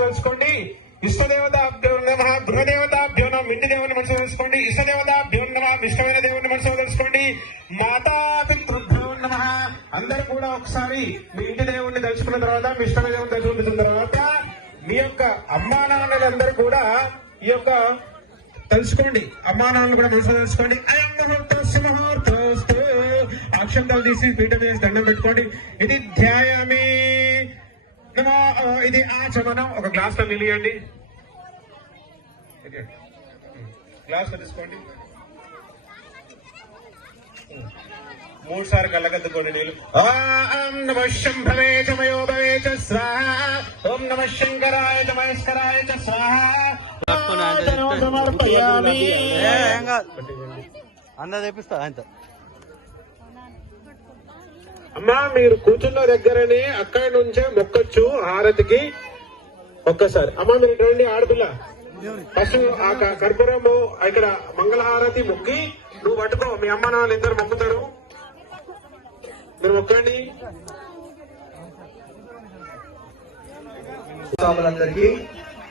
తెలుసుకోండి. ఇష్టదేవత నమ గృహదేవతాభ్యో నమ ఇంటి దేవుని మనసులో తెలుసుకోండి. ఇష్టదేవత నమ ఇష్టమైన దేవుని మనసులో తెలుసుకోండి. మాతా పితృభ్యో అందరూ కూడా ఒకసారి మీ ఇంటి దేవుణ్ణి తెలుసుకున్న తర్వాత మీ ఇష్టమైన దేవుని తెలుసుకున్న తర్వాత మీ యొక్క అమ్మా నాన్నలందరూ కూడా ఈ యొక్క తెలుసుకోండి. అమ్మా నాన్నలు కూడా మనసులో తెలుసుకోండి. అక్షంతాలు తీసి పీఠం చేసి దండం పెట్టుకోండి. ఇది ధ్యాయమే. ఇది ఆచమనం ఒక గ్లాస్లో నిలియండి. గ్లాస్లో తీసుకోండి. మూడు సార్లు కళ్ళగద్దుకోండి నీళ్ళు. ఓం నమ శంభవే చ మయో భవే చ స్వాహ. ఓం నమ శంకరాయ చ మహేశ్వరాయ చ స్వాహ. అందరు తెప్పిస్తా అంత. అమ్మా మీరు కూర్చున్న దగ్గరనే అక్కడ నుంచే మొక్కొచ్చు హారతికి. ఒక్కసారి. అమ్మా మీరు ఇటువంటి రండి ఆడపిల్ల. ఫస్ట్ ఆ కర్పూరము ఇక్కడ మంగళహారతి మొక్కి నువ్వు పట్టుకో. మీ అమ్మ నాన్న ఇద్దరు మొక్కుతారు. మీరు మొక్కండి. స్వాములందరికీ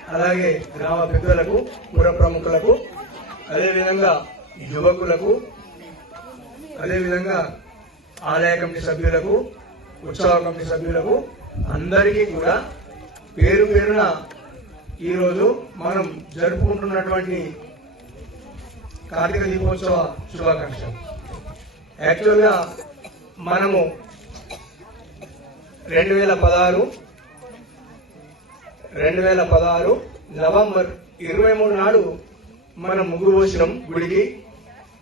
అలాగే గ్రామ పెద్దలకు పుర ప్రముఖులకు అదేవిధంగా యువకులకు అదేవిధంగా ఆలయ కమిటీ సభ్యులకు ఉత్సవ కమిటీ సభ్యులకు అందరికీ కూడా పేరు పేరున ఈరోజు మనం జరుపుకుంటున్నటువంటి కార్తీక దీపోత్సవ శుభాకాంక్షలు. యాక్చువల్గా మనము రెండు వేల పదహారు రెండు వేల పదహారు నవంబర్ ఇరవై మూడు నాడు మనం ముగ్గురు పోసినాం గుడికి.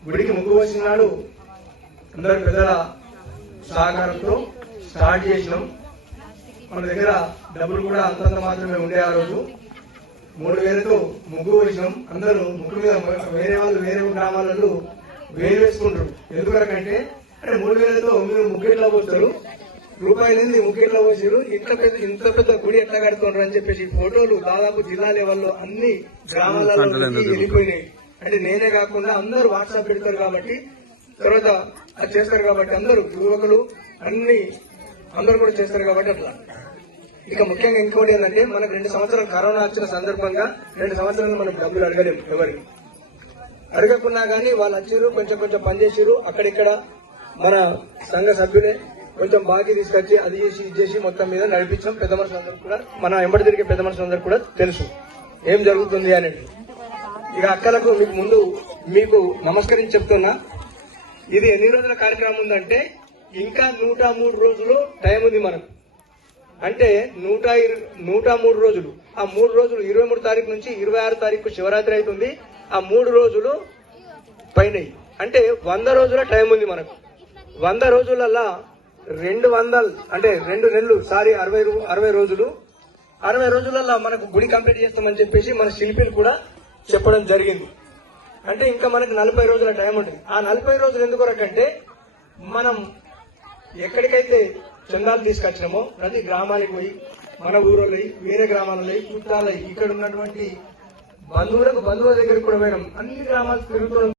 గుడికి ముగ్గురు పోసిన నాడు అందరు పెద్దల సహకారంతో స్టార్ట్ చేసినాం. మన దగ్గర డబ్బులు కూడా అంతంత మాత్రమే ఉండే ఆ రోజు. మూడు వేలతో ముగ్గు వేసినాం. అందరూ ముగ్గు మీద వేరే వాళ్ళు వేరే గ్రామాలలో వేలు వేసుకుంటారు. ఎందుకంటే అంటే మూడు వేలతో మీరు ముగ్గు ఎట్లా పోస్తారు రూపాయలు ఏంది ముగ్గు ఎట్లా పోసారు ఇంత పెద్ద ఇంత పెద్ద గుడి ఎట్లా కడుతున్నారు అని చెప్పేసి ఫోటోలు దాదాపు జిల్లా లెవెల్లో అన్ని గ్రామాలలో వెళ్ళిపోయినాయి. అంటే నేనే కాకుండా అందరూ వాట్సాప్ పెడతారు కాబట్టి తర్వాత అది చేస్తారు కాబట్టి అందరూ యువకులు అన్ని అందరూ కూడా చేస్తారు కాబట్టి అట్లా. ఇక ముఖ్యంగా ఇంకోటి ఏంటంటే మనకు రెండు సంవత్సరాలు కరోనా వచ్చిన సందర్భంగా రెండు సంవత్సరాలు మనం డబ్బులు అడగలేము ఎవరికి. అడగకున్నా కానీ వాళ్ళు వచ్చారు కొంచెం కొంచెం పనిచేసారు అక్కడిక్కడ మన సంఘ సభ్యులే కొంచెం బాకీ తీసుకొచ్చి అది చేసి ఇది చేసి మొత్తం మీద నడిపించాం. పెద్ద మనుషులందరూ కూడా మన ఎంబడి తిరిగే పెద్ద మనుషులందరూ కూడా తెలుసు ఏం జరుగుతుంది అనేది. ఇక అక్కలకు మీకు ముందు మీకు నమస్కరించి చెప్తున్నా ఇది ఎన్ని రోజుల కార్యక్రమం ఉందంటే ఇంకా నూట మూడు రోజులు టైం ఉంది మనకు. అంటే నూట ఇరు- నూట మూడు రోజులు. ఆ మూడు రోజులు ఇరవై మూడు తారీఖు నుంచి ఇరవై ఆరు తారీఖు శివరాత్రి అవుతుంది. ఆ మూడు రోజులు పైన. అంటే వంద రోజుల టైం ఉంది మనకు. వంద రోజులల్లా రెండు వందలు అంటే రెండు నెలలు సారీ అరవై అరవై రోజులు. అరవై రోజులల్లా మనకు గుడి కంప్లీట్ చేస్తామని చెప్పేసి మన శిల్పిలు కూడా చెప్పడం జరిగింది. అంటే ఇంకా మనకు నలభై రోజుల టైం ఉంటుంది. ఆ నలభై రోజులు ఎందుకు రకంటే మనం ఎక్కడికైతే చందాలు తీసుకొచ్చినామో ప్రతి గ్రామానికి పోయి మన ఊరోళ్ళై వేరే గ్రామాలై చుట్టాలై ఇక్కడ ఉన్నటువంటి బంధువులకు బంధువుల దగ్గరికి కూడా పోయినాం. అన్ని గ్రామాలు తిరుగుతూ